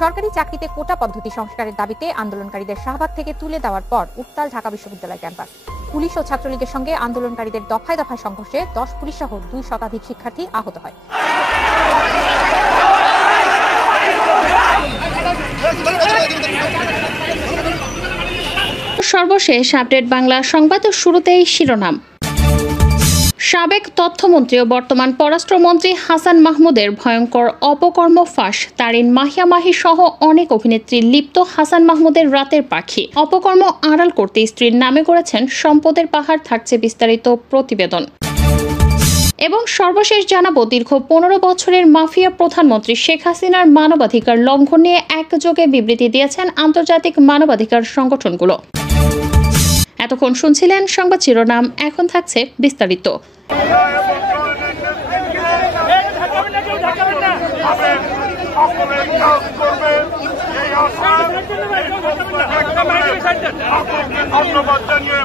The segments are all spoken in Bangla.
সরকারি চাকরিতে কোটা পদ্ধতি সংস্কারের দাবিতে আন্দোলনকারীদের শাহবাগ থেকে তুলে দেওয়ার পর উত্তাল ঢাকা বিশ্ববিদ্যালয় ক্যাম্পাস। পুলিশ ও ছাত্রলীগের সঙ্গে আন্দোলনকারীদের দফায় দফায় সংঘর্ষে 10 পুলিশ সহ 2 শতাধিক শিক্ষার্থী আহত হয়। সর্বশেষ আপডেট বাংলা সংবাদ শুরুতেই শিরোনাম। সাবেক তথ্যমন্ত্রী ও বর্তমান পররাষ্ট্রমন্ত্রী হাসান মাহমুদের ভয়ঙ্কর অপকর্ম ফাঁস। তারিন মাহিয়া মাহি সহ অনেক অভিনেত্রী লিপ্ত হাসান মাহমুদের রাতের পাখি অপকর্ম আড়াল করতে স্ত্রীর নামে করেছেন সম্পদের পাহাড়। থাকছে বিস্তারিত প্রতিবেদন। এবং সর্বশেষ জানাবো, দীর্ঘ 15 বছরের মাফিয়া প্রধানমন্ত্রী শেখ হাসিনার মানবাধিকার লঙ্ঘন নিয়ে একযোগে বিবৃতি দিয়েছেন আন্তর্জাতিক মানবাধিকার সংগঠনগুলো। এতক্ষণ শুনছিলেন সংবাদ শিরোনাম, এখন থাকছে বিস্তারিত। ধন্যবাদ জানিয়ে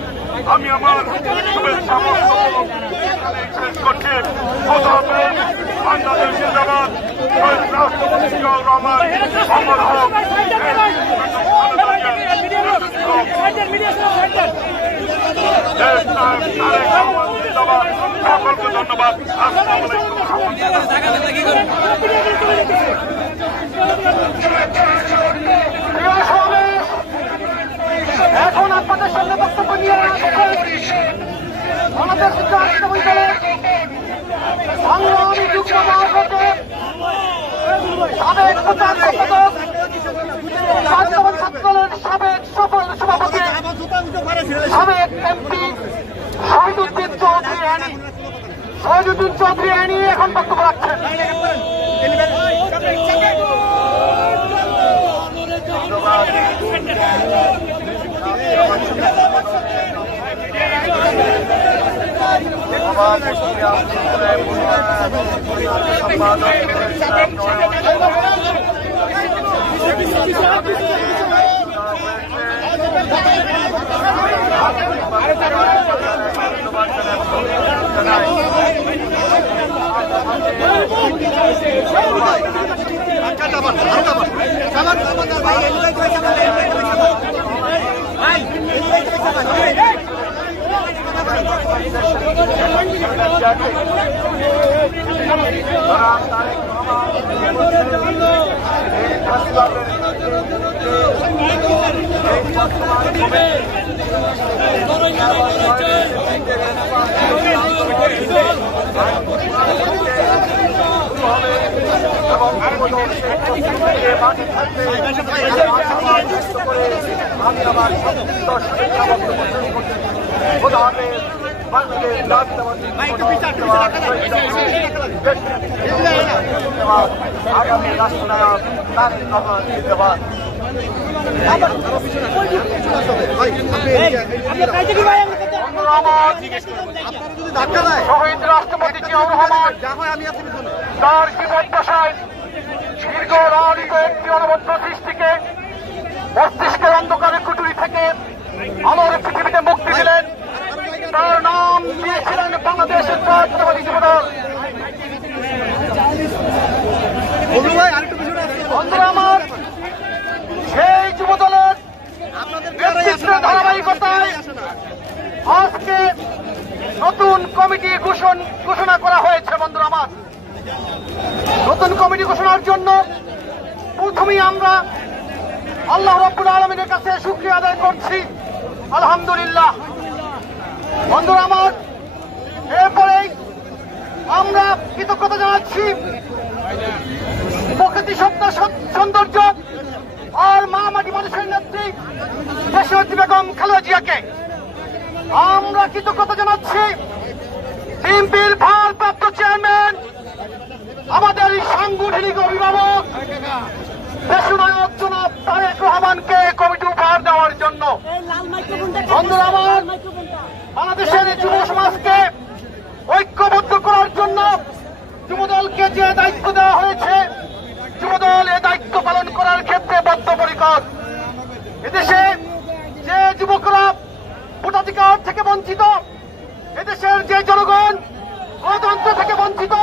আমি আমার শুভেচ্ছা শেষ করছি। বাংলাদেশ জিন্দাবাদ, রাষ্ট্রপতি জিয়াউর রহমান অমর হোক। সকলকে ধন্যবাদ। এখন আপনাদের সামনে বক্তব্য নিয়ে আমাদের সংগ্রামী যুগ্ম মহাসচিব সাবেক প্রচার সম্পাদক বর্তমান ছাত্রদলের সাবেক সফল সভাপতি সাবেক এমপি শহীদুদ্দিন চৌধুরী আনি এখন বক্তব্য রাখছেন। আগামী রাষ্ট্রনায়ক তারেক রহমান জিন্দাবাদ। শহীদ রাষ্ট্রপতি জিয়াউর রহমান তার জীবদ্দশায় দীর্ঘ লালিত একটি অনবদ্য সৃষ্টিকে মস্তিষ্কের অন্ধকারের কুটুরি থেকে আমার পৃথিবীতে মুক্তি দিলেন। তার নাম দিয়েছিলেন বাংলাদেশের জাতীয়তাবাদী যুবদল। বন্ধুরা আমার, সেই যুবদলের নেতৃত্বের ধারাবাহিকতায় আজকে নতুন কমিটি ঘোষণা করা হয়েছে। বন্ধুরা আমার, নতুন কমিটি ঘোষণার জন্য প্রথমেই আমরা আল্লাহ রাব্বুল আলামিনের কাছে শুকরিয়া আদায় করছি, আলহামদুলিল্লাহ। বন্ধুরা আমার, এরপরেই আমরা কৃতজ্ঞতা জানাচ্ছি প্রকৃতি সত্তা সৌন্দর্য আর মা মাটি মানুষের নেত্রী দেশনেত্রী বেগম খালেদা জিয়াকে। আমরা কৃতজ্ঞতা জানাচ্ছি বিএনপির ভারপ্রাপ্ত চেয়ারম্যান, আমাদের সাংগঠনিক অভিভাবক দেশনায়ক জনাব তারেক রহমানকে কমিটি উপহার দেওয়ার জন্য। বন্ধুরা আমার, বাংলাদেশের যুব সমাজকে ঐক্যবদ্ধ করার জন্য যুবদলকে যে দায়িত্ব দেওয়া হয়েছে, যুবদল এ দায়িত্ব পালন করার ক্ষেত্রে বদ্ধপরিকর। এদেশে যে যুবকরা ভোটাধিকার থেকে বঞ্চিত, এদেশের যে জনগণ গণতন্ত্র থেকে বঞ্চিত,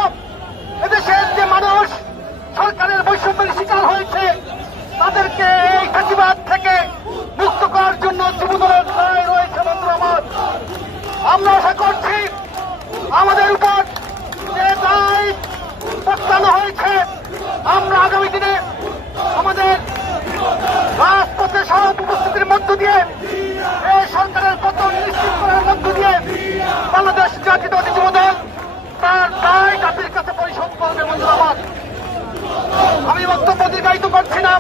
আমি বক্তব্য দীর্ঘায়িত করছি না।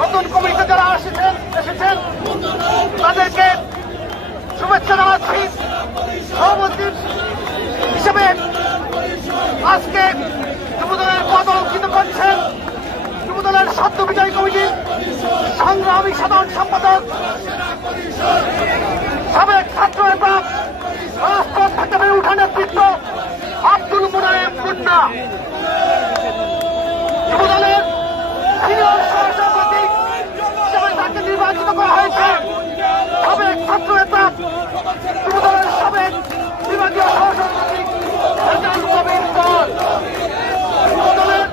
নতুন কমিটিতে যারা এসেছেন তাদেরকে শুভেচ্ছা জানাচ্ছি। সভাপতি হিসেবে আজকে যুবদলের পদ অলঙ্কৃত করছেন যুবদলের সদ্য বিজয়ী কমিটির সংগ্রামী সাধারণ সম্পাদক সাবেক ছাত্র নেতা রাজপথ থেকে বেড়ে ওঠা নেতৃত্ব আব্দুল মুনায়েম মুন্না, যুবদলের সিনিয়র সহসভাপতি হিসেবে তাকে নির্বাচিত করা হয়েছে সাবেক ছাত্র নেতা যুবদলের সাবেক বিভাগীয় সহসভাপতি রেজাউল কবির পল, যুবদলের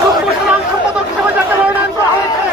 যুগ্ম সাধারণ সম্পাদক হিসেবে যাকে মনোনয়ন করা হয়েছে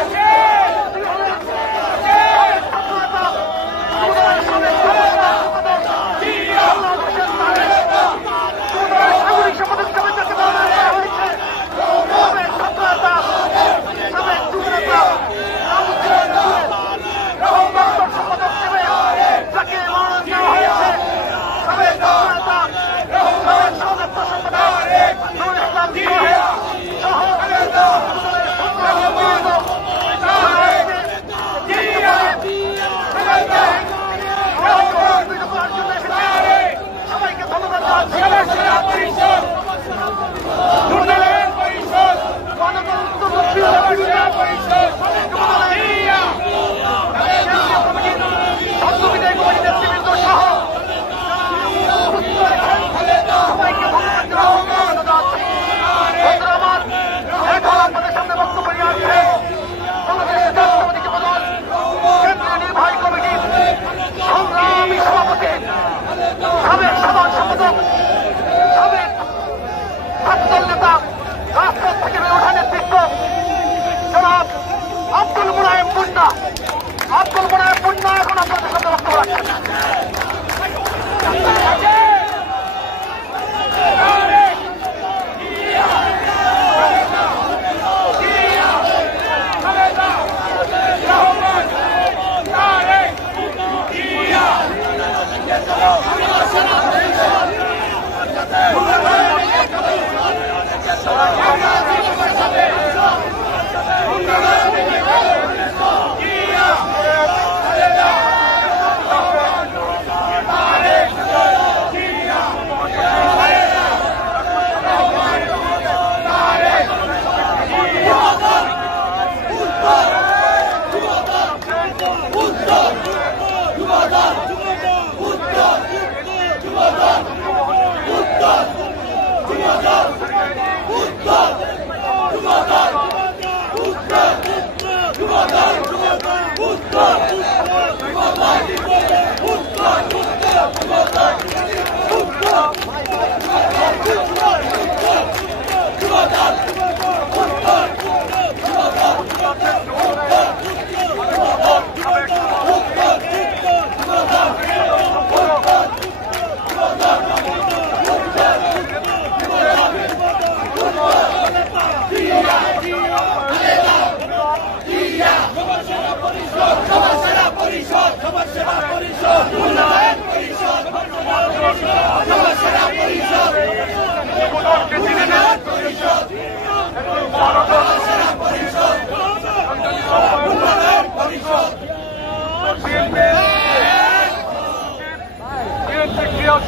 আব্দুল মুনায়েম মুন্না এখন আপনাদের সামনে বক্তব্য রাখছেন।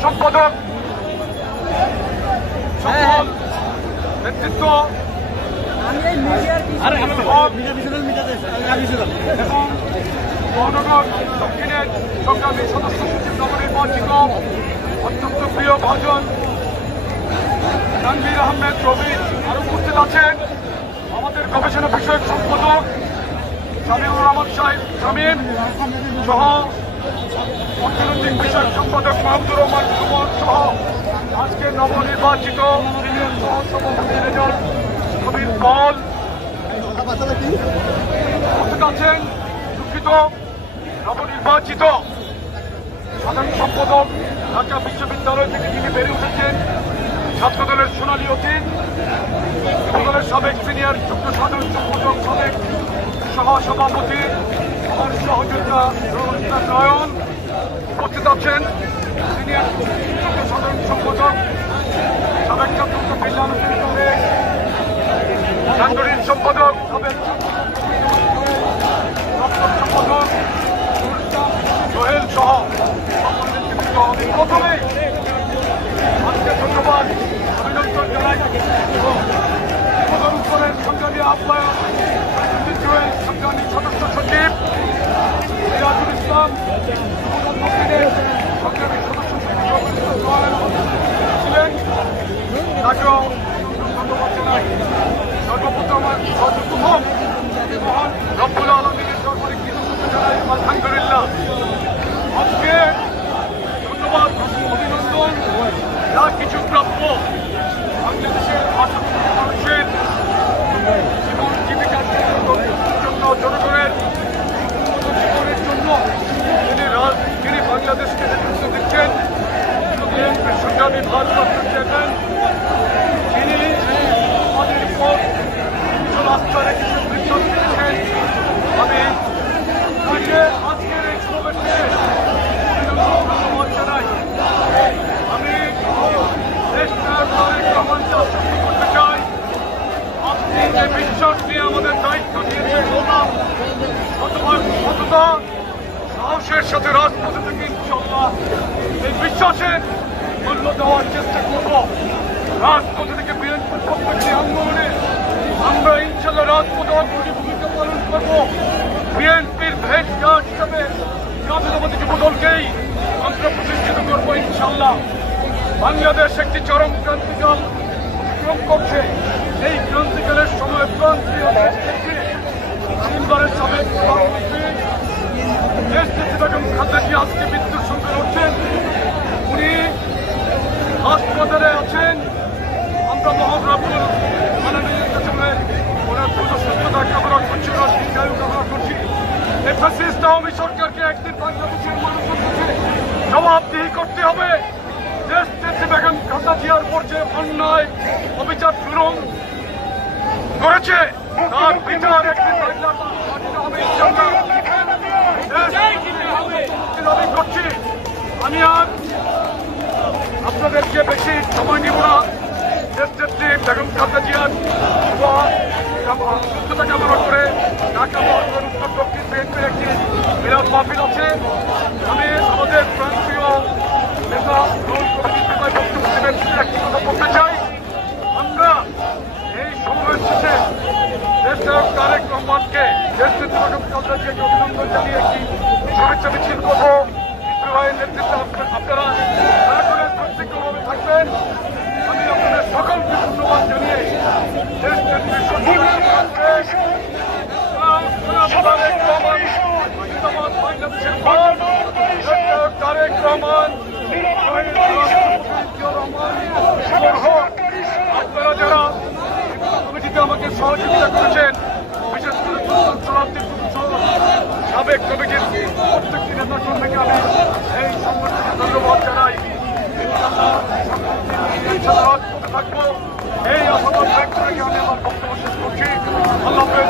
সম্পাদক সকল নেতৃত্ব এবং মহানগর দক্ষিণের সংগ্রামী সদস্য সচিব নবনির্বাচিত অত্যন্ত প্রিয় ভাজন তানভীর আহমেদ প্রবীণ আরো উপস্থিত আছেন আমাদের গবেষণা বিষয়ক সম্পাদক শামীমুর রহমান সাহেব শামীম সহ অর্থনৈতিক বিষয়ক সম্পাদক মাহমুদুর রহমান সুমন সহ আজকে নবনির্বাচিত সিনিয়র সহসভাপতি রেজাউল কবির পল উপস্থিত আছেন। দুঃখিত নবনির্বাচিত সাধারণ সম্পাদক ঢাকা বিশ্ববিদ্যালয় থেকে যিনি বেড়ে উঠেছেন ছাত্রদলের সোনালী অতীত, যুবদলের সাবেক সিনিয়র যুগ্ম সাধারণ সম্পাদক সাবেক সহসভাপতি আমার সহযোগিতা নয়ন উপস্থিত আছেন। সিনিয়র যুগ্ম সাধারণ সম্পাদক সাবেক ছাত্র কল্যাণ সাংগঠনিক সম্পাদক সম্পাদক সোহেল সহ প্রথমে আজকে ধন্যবাদ অভিনন্দন জানাই প্রধান উপরের সংগ্রামী আহ্বায়ক সোহেল সংগ্রামী সদস্য সচিব সিরাজুল ইসলাম সংগ্রামী সদস্য ছিলেন তাকেও ধন্যবাদ জানাই। সর্বপ্রথম সর্বপ্রথম মহান রব্বুল আলমীর দরবারে কৃতজ্ঞতা জানাই আলহামদুলিল্লাহ। আজকে ধন্যবাদ অভিনন্দন যা কিছু প্রাপ্য বাংলাদেশের মানুষের জীবন জীবিকার জন্য জনগণের জীবনের জন্য তিনি বাংলাদেশকে নেতৃত্ব দিচ্ছেন বিএনপির সংগ্রামী ভারপ্রাপ্ত চেয়ারম্যান তিনি আমাদের উপর আস্থা রেখে বিশ্বাস দিয়েছেন। আমি তাকে আজকের এই সমাবেশে ধন্যবাদ জানাই। আমি দেশটার নাগরিক রহমানকে আশ্বস্ত করতে চাই আপনি যে বিশ্বাস নিয়ে আমাদের দায়িত্ব নিয়েছেন সততা সাহসের সাথে রাজপথে থেকে ইনশাল্লাহ এই বিশ্বাসের মূল্য দেওয়ার চেষ্টা করব। রাজপথে থেকে বিএনপির প্রত্যেকটি আন্দোলনে আমরা ইনশাল্লাহ রাজপথে অগ্রণী ভূমিকা পালন করব। বিএনপির ভেটঘাট হিসাবে জাতীয়তাবাদী যুবদলকেই আমরা প্রতিষ্ঠিত করবো ইনশাল্লাহ। বাংলাদেশ একটি চরম ক্রান্তিকাল অতিক্রম করছে। এই ক্রান্তিকালের সময় প্রান্তীয় দেশ থেকে তিনবারের সাবেক প্রধানমন্ত্রী দেশনেত্রী বেগম খালেদা জিয়া আজকে মৃত্যুর সঙ্গে লড়ছেন। উনি হাসপাতালে আছেন। আমরা মহান রব্বুল আলামিনের কাছে ওনার দ্রুত সুস্থতা কামনা করছি, ওনার দীর্ঘায়ু কামনা করছি। এই ফ্যাসিস্ট আওয়ামী সরকারকে একদিন বাংলাদেশের মানুষের কাছে জবাবদিহি করতে হবে। দেশনেত্রী বেগম খালেদা জিয়ার উপর যে অন্যায় অবিচার জুলুম করেছে তার বিচার একদিন বাংলার মানুষ মানতে হবে ইনশাআল্লাহ। দাবি করছি। আমি আর আপনাদেরকে বেশি সময় নিব না। দেশনেত্রী বেগম খালেদা জিয়ার সুস্থতা কামনা করে ঢাকা মহানগর উত্তর দক্ষিণ বিএনপির একটি বিরাট মাহফিল আছে। আমি আমাদের প্রান্তীয় নেতা রুল কমিটির বক্তব্য দেবেন একটি কথা বলতে চাই। আমরা এই সমাবেশ শেষে দেশনায়ক তারেক রহমানকে দেশনেত্রী বেগম খালেদা জিয়াকে অভিনন্দন জানিয়ে একটি শুভেচ্ছা মিছিল করব। ভাইয়ের নেতৃত্বে আপনারা প্রত্যেকভাবে থাকবেন। আমি আপনাদের সকলকে ধন্যবাদ জানিয়ে তারেক রহমান আপনারা যারা কমিটিতে আমাকে সহযোগিতা করেছেন, বিশেষ করে সাবেক কমিটির প্রত্যেকটি নেতা কর্মীকে আমি এই সংগঠনকে ধন্যবাদ জানাই। থাকবো এই আশাবাদ ব্যক্ত রেখে আমি আমার বক্তব্য শেষ করছি। আল্লাহ হাফেজ।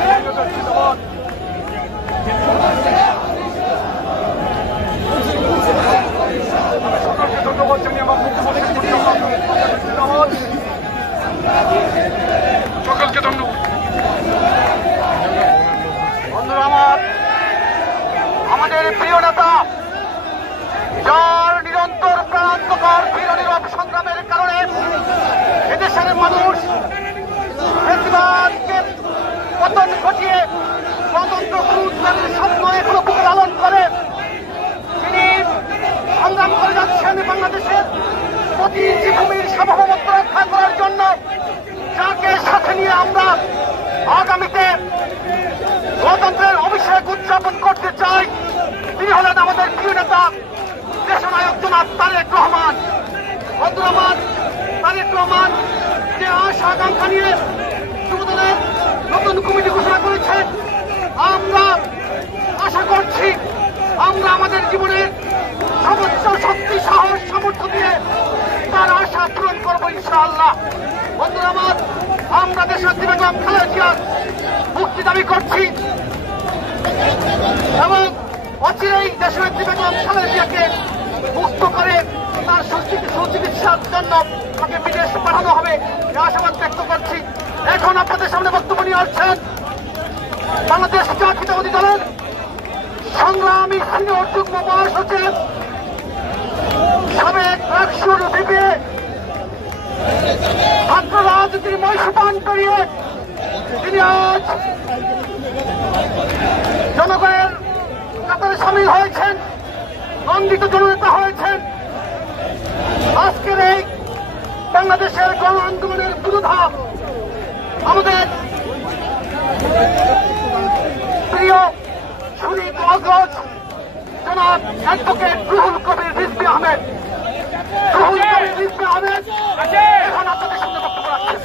সকলকে ধন্যবাদ জানিয়ে আমার বক্তব্য শেষ করছি। সকলকে ধন্যবাদ। বন্ধুরা আমাদের প্রিয় নেতা যার নিরন্তর প্রাণান্তকর দৃঢ় সংগ্রামের কারণে এদেশের মানুষ ফ্যাসিবাদকে পতন ঘটিয়ে স্বতন্ত্র পুরুষের স্বপ্ন এখনো বুকে লালন করে তিনি সংগ্রাম করে যাচ্ছেন বাংলাদেশের প্রতিটি ভূমির সার্বভৌমত্ব রক্ষা করার জন্য, যাকে সাথে নিয়ে আমরা আগামীতে গণতন্ত্রের অভিষেক উদযাপন করতে চাই। তিনি হলেন আমাদের প্রিয় নেতা দেশনায়ক জনাব তারেক রহমান। বন্ধুরা তারেক রহমান যে আশা আকাঙ্ক্ষা নিয়ে যুবদলের নতুন কমিটি ঘোষণা করেছেন, আমরা আশা করছি আমরা আমাদের জীবনের সর্বোচ্চ শক্তি সাহস সামর্থ্য দিয়ে তার আশা পূরণ করবো ইনশাআল্লাহ। বন্ধুরা আমরা দেশনেত্রী বেগম খালেদা জিয়ার মুক্তি দাবি করছি এবং অচিরেই দেশনেত্রী বেগম খালেদা জিয়াকে মুক্ত করে তার সুচিকিৎসার জন্য তাকে বিদেশ পাঠানো হবে এই আশাবাদ ব্যক্ত করছি। এখন আপনাদের সামনে বক্তব্য নিয়ে আসছেন বাংলাদেশ জাতীয়তাবাদী দলের সংগ্রামী সিনিয়র যুগ্ম মহাসচিব সাবেক রাকসুর ভিপি ছাত্র রাজনীতির মহিষপান করিয়ে তিনি আজ জনগণের কাতারে সামিল হয়েছেন, নন্দিত জননেতা হয়েছেন। আজকের এই বাংলাদেশের গণ আন্দোলনের বিরোধা আমাদের প্রিয় শহীদ অগ্রজ জনাব অ্যাডভোকেট রুহুল কবির রিজভী আহমেদ এখন আপনাদের সামনে বক্তব্য রাখছেন।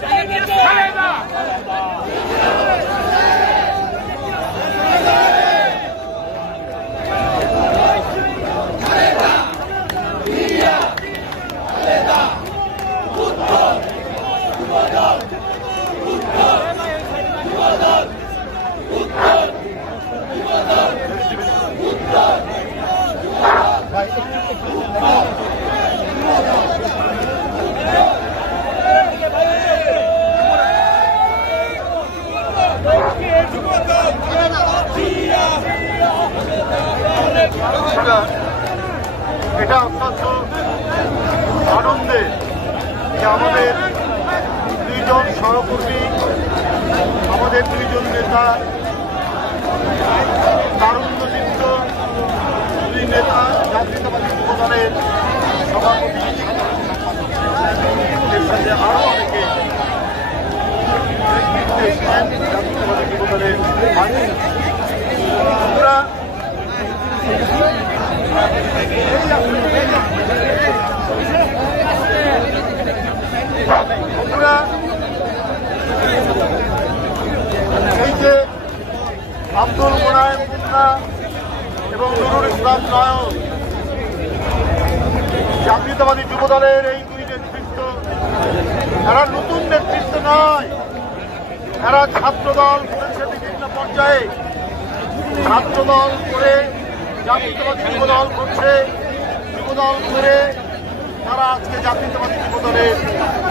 এটা অত্যন্ত আনন্দের যে আমাদের দুইজন সহকর্মী, আমাদের দুইজন নেতা, তারুণ্যচিত্ত দুই নেতা, জাতীয়তাবাদী যুবদলের সভাপতি, এর সাথে আরো অনেকে জাতীয়তাবাদী যুবদলের আমরা এই যে আব্দুল মোনায়েম মুন্না এবং নুরুল ইসলাম নয়ন, জাতীয়তাবাদী যুবদলের এই দুই নেতৃত্ব, এরা নতুন নেতৃত্ব নয়, এরা ছাত্রদল করেছে বিভিন্ন পর্যায়ে, ছাত্রদল করে জাতীয়তাবাদী যুবদল করছে, যুবদল করে তারা আজকে জাতীয়তাবাদী যুবদলের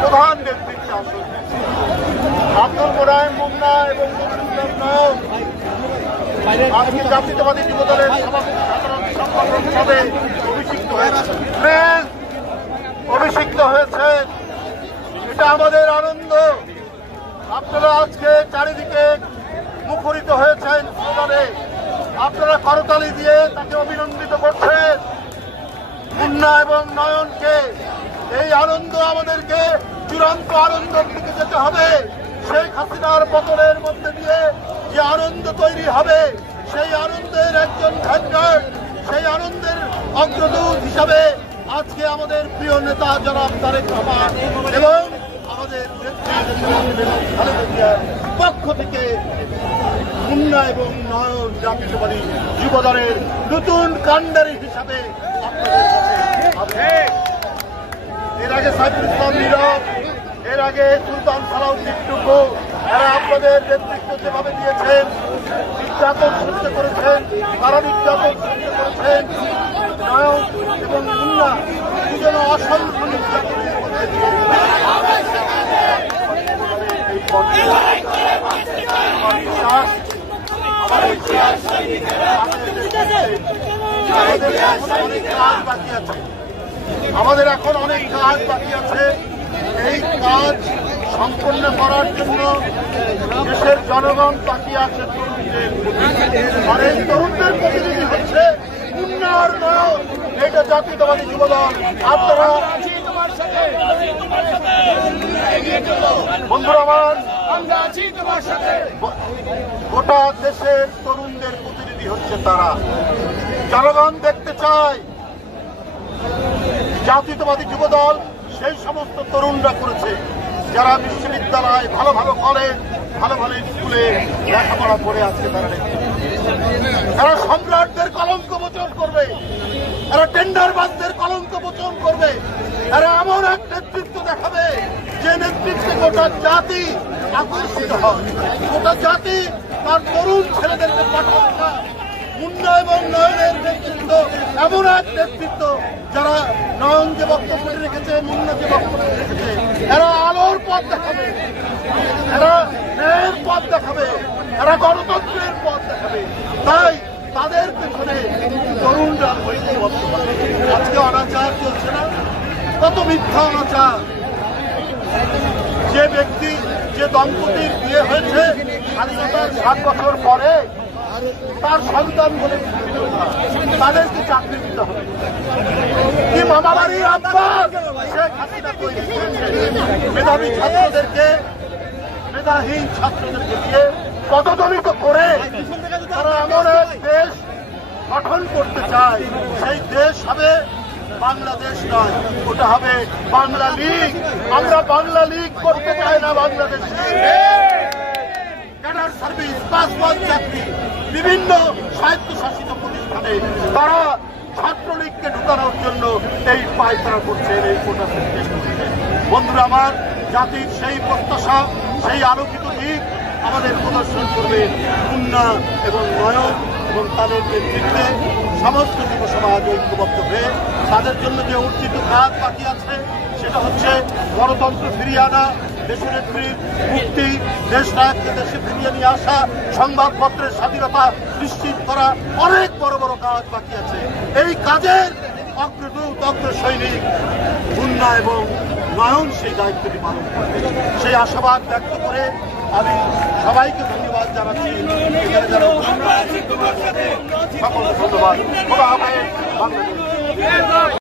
প্রধান নেতৃত্বে আসন। আব্দুল মোনায়েম মুন্না এবং নুরুল ইসলাম নয়ন আজকে জাতীয়তাবাদী যুবদলের সভাপতি সাধারণ সম্পাদক হিসাবে অভিষিক্ত হয়েছে। এটা আমাদের আনন্দ। আপনারা আজকে চারিদিকে মুখরিত হয়েছেন স্লোগানে, আপনারা করতালি দিয়ে তাকে অভিনন্দিত করছেন। মুন্না এবং নয়নকে এই আনন্দ আমাদেরকে চূড়ান্ত আনন্দের দিকে যেতে হবে। শেখ হাসিনার পতনের মধ্যে দিয়ে যে আনন্দ তৈরি হবে, সেই আনন্দের একজন ভ্যানগার্ড, সেই আনন্দের অগ্রদূত হিসাবে আজকে আমাদের প্রিয় নেতা জনাব তারেক রহমান এবং আমাদের পক্ষ থেকে মুন্না এবং নয়ন জাতীয়তাবাদী যুবদলের নতুন কাণ্ডারি হিসাবে এর আগে সাইফুল ইসলাম নীরব, এর আগে সুলতান সালাউদ্দিন টুকু, এরা আপনাদের নেতৃত্ব যেভাবে দিয়েছেন, নির্যাতন সহ্য করেছেন, তারা নির্যাতন সহ্য করেছেন। নয়ন এবং মুন্না দুজন অসংখ্য নির্যাতনের মধ্যে দিয়ে আমাদের এখন অনেক কাজ বাকি আছে। এই কাজ সম্পন্ন করার জন্য দেশের জনগণ তাকিয়ে আছে তরুণদের, আর এই তরুণদের প্রতিনিধি হচ্ছে মুন্নার নয়ন, এটা জাতীয়তাবাদী যুবদল। আপনারা বন্ধুরা আমার, গোটা দেশের তরুণদের প্রতিনিধি হচ্ছে তারা। জনগণ দেখতে চায় জাতীয়তাবাদী যুবদল সেই সমস্ত তরুণরা করেছে যারা বিশ্ববিদ্যালয়, ভালো ভালো কলেজ, ভালো ভালো স্কুলে লেখাপড়া করে আছে। তারা সম্রাটদের কলঙ্ক মোচন করবে, এরা টেন্ডারবাজদের কলঙ্ক মোচন করবে, এরা এমন এক নেতৃত্ব দেখাবে যে নেতৃত্বে গোটা জাতি আকর্ষিত হয়, গোটা জাতি তার তরুণ ছেলেদেরকে পাঠাবে না। মুন্না এবং নয়নের নেতৃত্ব এমন এক নেতৃত্ব, যারা নয়ন যে বক্তব্য রেখেছে, মুন্না যে বক্তব্য রেখেছে, এরা আলোর পথ দেখাবে, এরা ন্যায়ের পথ দেখাবে, এরা গণতন্ত্রের পথ দেখাবে। তাই তাদের পেছনে তরুণরা ঐক্যবদ্ধ। আজকে অনাচার চলছে না, কত মিথ্যা অনাচার। যে ব্যক্তি, যে দম্পতির বিয়ে হয়েছে স্বাধীনতার 7 বছর পরে, তার সন্তান বলে তাদেরকে চাকরি দিতে হবে। কি মামাবাড়ির আব্বাস শেখ হাসিনা তৈরি করেছে মেধাবী ছাত্রদেরকে, মেধাহীন ছাত্রদেরকে দিয়ে পদদলিত করে তারা এমন এক দেশ গঠন করতে চায়। সেই দেশ হবে বাংলাদেশ নয়, ওটা হবে বাংলা লীগ। আমরা বাংলা লীগ করতে চাই না বাংলাদেশে। ক্যাডার সার্ভিস, পাসপোর্ট চাকরি, বিভিন্ন স্বায়ত্তশাসিত প্রতিষ্ঠানে তারা ছাত্রলীগকে ঢুকানোর জন্য এই পায়তারা করছেন, এই কোটা সিস্টেম করছেন। বন্ধুরা আমার, জাতির সেই প্রত্যাশা, সেই আলোকিত দিক আমাদের প্রদর্শন করবে মুন্না এবং নয়ন এবং তাদের নেতৃত্বে সমস্ত যুব সমাজ ঐক্যবদ্ধ হয়ে তাদের জন্য যে অর্জিত কাজ বাকি আছে সেটা হচ্ছে গণতন্ত্র ফিরিয়ে আনা, দেশনেত্রীর মুক্তি, দেশ নায়ককে দেশে ফিরিয়ে নিয়ে আসা, সংবাদপত্রের স্বাধীনতা নিশ্চিত করা, অনেক বড় বড় কাজ বাকি আছে। এই কাজের অগ্রদূত, অগ্রসৈনিক মুন্না এবং নয়ন সেই দায়িত্বটি পালন করবে। সেই আশাবাদ ব্যক্ত করে আমি সবাইকে ধন্যবাদ জানাচ্ছি। সকলকে ধন্যবাদ। খোদা হাফেজ। বাংলাদেশ।